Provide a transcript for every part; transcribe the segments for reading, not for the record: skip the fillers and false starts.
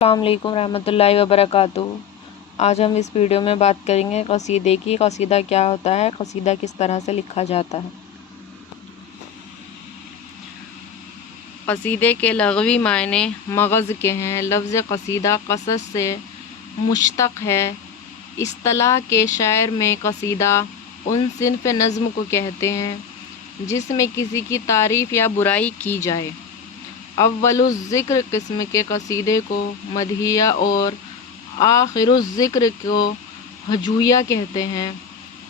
السلام علیکم ورحمۃ اللہ وبرکاتہ۔ آج ہم اس ویڈیو میں بات کریں گے قصیدے کی۔ قصیدہ کیا ہوتا ہے، قصیدہ کس طرح سے لکھا جاتا ہے۔ قصیدے کے لغوی معنی مغز کے ہیں۔ لفظ قصیدہ قصص سے مشتق ہے۔ اصطلاح کے شعر میں قصیدہ ان صنف نظم کو کہتے ہیں جس میں کسی کی تعریف یا برائی کی جائے۔ اول الذکر قسم کے قصیدے کو مدحیہ اور آخر الذکر کو ہجویہ کہتے ہیں۔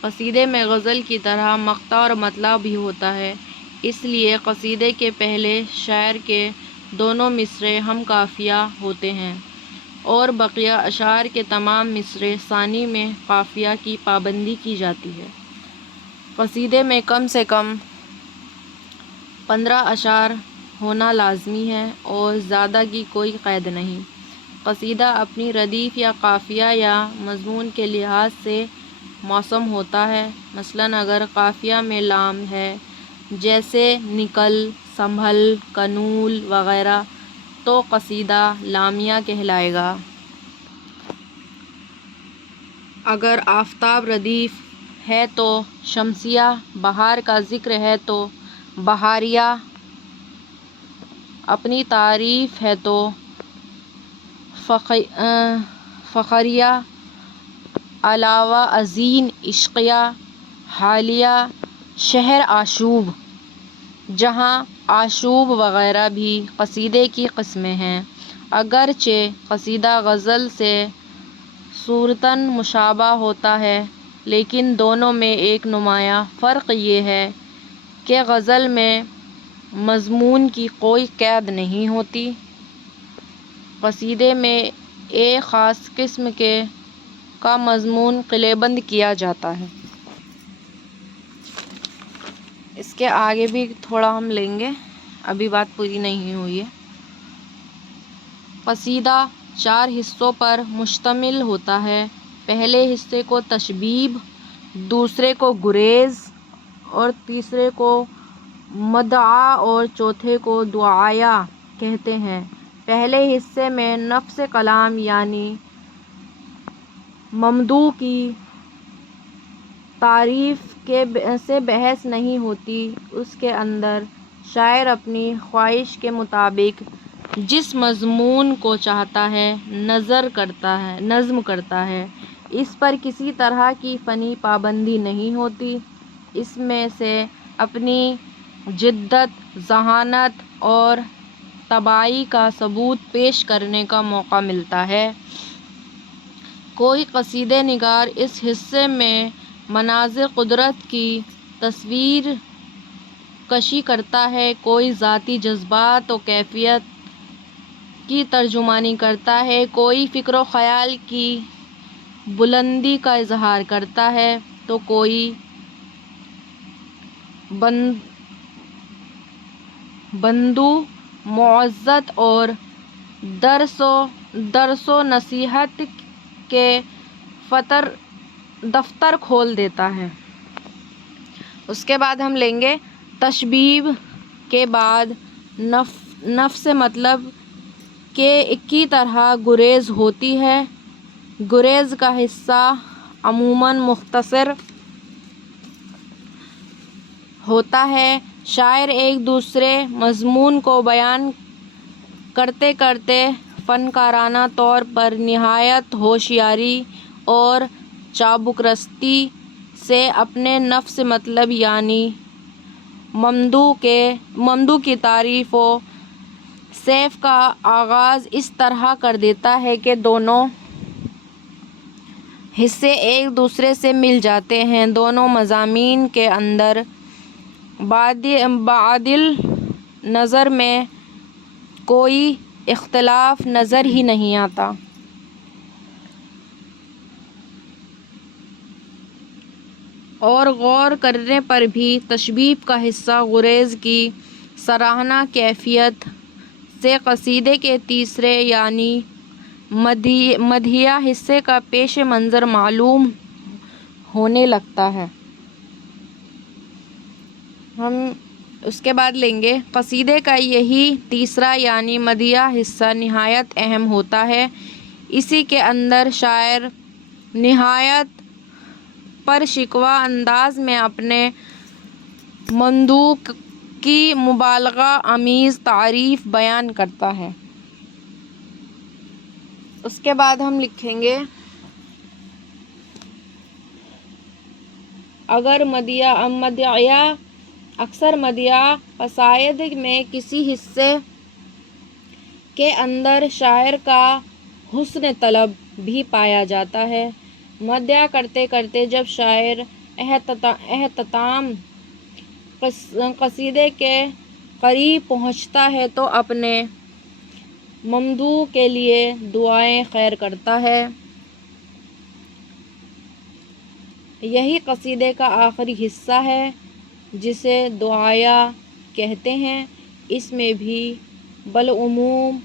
قصیدے میں غزل کی طرح مقطع اور مطلع بھی ہوتا ہے، اس لیے قصیدے کے پہلے شعر کے دونوں مصرعے ہم قافیہ ہوتے ہیں اور بقیہ اشعار کے تمام مصرعے ثانی میں قافیہ کی پابندی کی جاتی ہے۔ قصیدے میں کم سے کم 15 اشعار ہونا لازمی ہے اور زیادہ کی کوئی قید نہیں۔ قصیدہ اپنی ردیف یا قافیہ یا مضمون کے لحاظ سے موسوم ہوتا ہے۔ مثلاً اگر قافیہ میں لام ہے جیسے نکل، سنبھل، کنول وغیرہ تو قصیدہ لامیہ کہلائے گا۔ اگر آفتاب ردیف ہے تو شمسیہ، بہار کا ذکر ہے تو بہاریہ، اپنی تعریف ہے تو فخریہ، علاوہ ازیں عشقیہ، حالیہ، شہر آشوب، جہاں آشوب وغیرہ بھی قصیدے کی قسمیں ہیں۔ اگرچہ قصیدہ غزل سے صورتاً مشابہ ہوتا ہے لیکن دونوں میں ایک نمایاں فرق یہ ہے کہ غزل میں مضمون کی کوئی قید نہیں ہوتی، قصیدے میں ایک خاص قسم کا مضمون قلعہ بند کیا جاتا ہے۔ اس کے آگے بھی تھوڑا ہم لیں گے، ابھی بات پوری نہیں ہوئی ہے۔ قصیدہ 4 حصوں پر مشتمل ہوتا ہے۔ پہلے حصے کو تشبیب، دوسرے کو گریز اور تیسرے کو مدعا اور چوتھے کو دعائیہ کہتے ہیں۔ پہلے حصے میں نفس کلام یعنی ممدوح کی تعریف سے بحث نہیں ہوتی، اس کے اندر شاعر اپنی خواہش کے مطابق جس مضمون کو چاہتا ہے نظم کرتا ہے، اس پر کسی طرح کی فنی پابندی نہیں ہوتی، اس میں سے اپنی جدت، ذہانت اور طباعی کا ثبوت پیش کرنے کا موقع ملتا ہے۔ کوئی قصیدہ نگار اس حصے میں مناظر قدرت کی تصویر کشی کرتا ہے، کوئی ذاتی جذبات و کیفیات کی ترجمانی کرتا ہے، کوئی فکر و خیال کی بلندی کا اظہار کرتا ہے تو کوئی بندو موعظت اور درس و نصیحت کے دفتر کھول دیتا ہے۔ اس کے بعد ہم لیں گے تشبیب کے بعد نفس مطلب کی طرح گریز ہوتی ہے۔ گریز کا حصہ عموماً مختصر ہوتا ہے۔ شاعر ایک دوسرے مضمون کو بیان کرتے کرتے فنکارانہ طور پر نہایت ہوشیاری اور چابک رستی سے اپنے نفس مطلب یعنی ممدوح کی تعریف و صف کا آغاز اس طرح کر دیتا ہے کہ دونوں حصے ایک دوسرے سے مل جاتے ہیں، دونوں مضامین کے اندر بعدل نظر میں کوئی اختلاف نظر ہی نہیں آتا۔ اور غور کرنے پر بھی تشبیب کا حصہ گریز کی سرانہ کیفیت سے قصیدے کے تیسرے یعنی مدحیہ حصے کا پیش منظر معلوم ہونے لگتا ہے۔ ہم اس کے بعد لیں گے قصیدے کا یہی تیسرا یعنی مدیح حصہ نہایت اہم ہوتا ہے۔ اسی کے اندر شاعر نہایت پر شکوہ انداز میں اپنے مدعو کی مبالغہ آمیز تعریف بیان کرتا ہے۔ اس کے بعد ہم لکھیں گے اکثر مدیح قصائد میں کسی حصے کے اندر شاعر کا حسن طلب بھی پایا جاتا ہے۔ مدیح کرتے کرتے جب شاعر اختتام قصیدے کے قریب پہنچتا ہے تو اپنے مدعو کے لیے دعائے خیر کرتا ہے۔ یہی قصیدے کا آخری حصہ ہے جسے دعائیہ کہتے ہیں۔ اس میں بھی بالعموم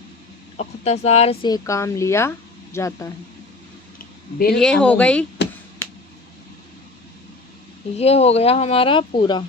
اختصار سے کام لیا جاتا ہے۔ یہ ہو گیا ہمارا پورا۔